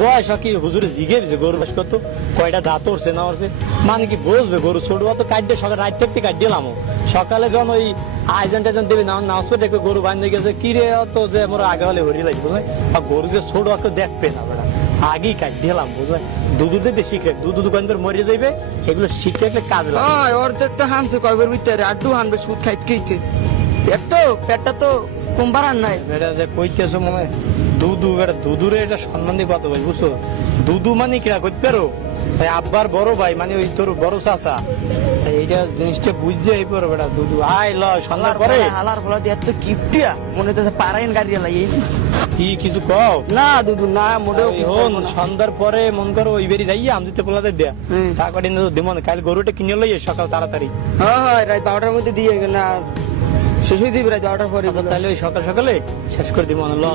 বয়স কি হুজুরে জিগে যে গরু বাস কত কয়টা দাঁত উঠছে না উঠছে মানে কি বুঝবে গরু ছোট? অত কাটবে সকাল রাত থেকে কাট দিলাম সকালে যখন ওই আয়োজন টাইজন দেবে না নামাজ পড়ে দেখবে গরু বান্ধে গেছে কি রে অত যে আমার আগে হলে হরি লাগবে বুঝলে? আর গরু যে ছোট অত দেখবে না বেড়া আগেই কাট দিলাম বুঝলে? দুধ দিতে শিখে দুধ দোকান করে মরে যাইবে এগুলো শিখতে একটা কাজ লাগে অর্ধেক তো হানছে কয়বার ভিতরে আড্ডু হানবে সুদ খাইতে খাইতে। পেট তো পেটটা তো কমবার আর নাই। এটা যে কইতেছো মনে দুদু এটা দুদুরে এটা সম্মান দিয়ে কত ভাই বুঝছ? দুদু মানে কিরা কইতে পারো? ভাই আব্বার বড় ভাই মানে ওই তোর বড় চাচা। এইটা জিনিসটা বুঝছে এই পরে বেটা দুদু। আয় ল সন্ধ্যার পরে। হালার ফলা দিয়ে এত কিপটিয়া। মনে তো পারাইন গাড়ি লাগে কি কিছু কও? না দুদু না মোটেও কিছু হন সন্ধ্যার পরে মন করো ওই বেরি যাইয়া আমি যেতে পোলাতে দেয়া। দিমন কাল গরুটা কিনে লইয়ে সকাল তাড়াতাড়ি। হ্যাঁ হ্যাঁ রাত বারোটার মধ্যে দিয়ে না শেষ হয়ে দিবি রাত বারোটার পরে আচ্ছা তাহলে ওই সকাল সকালে শেষ করে দিব আল্লাহ।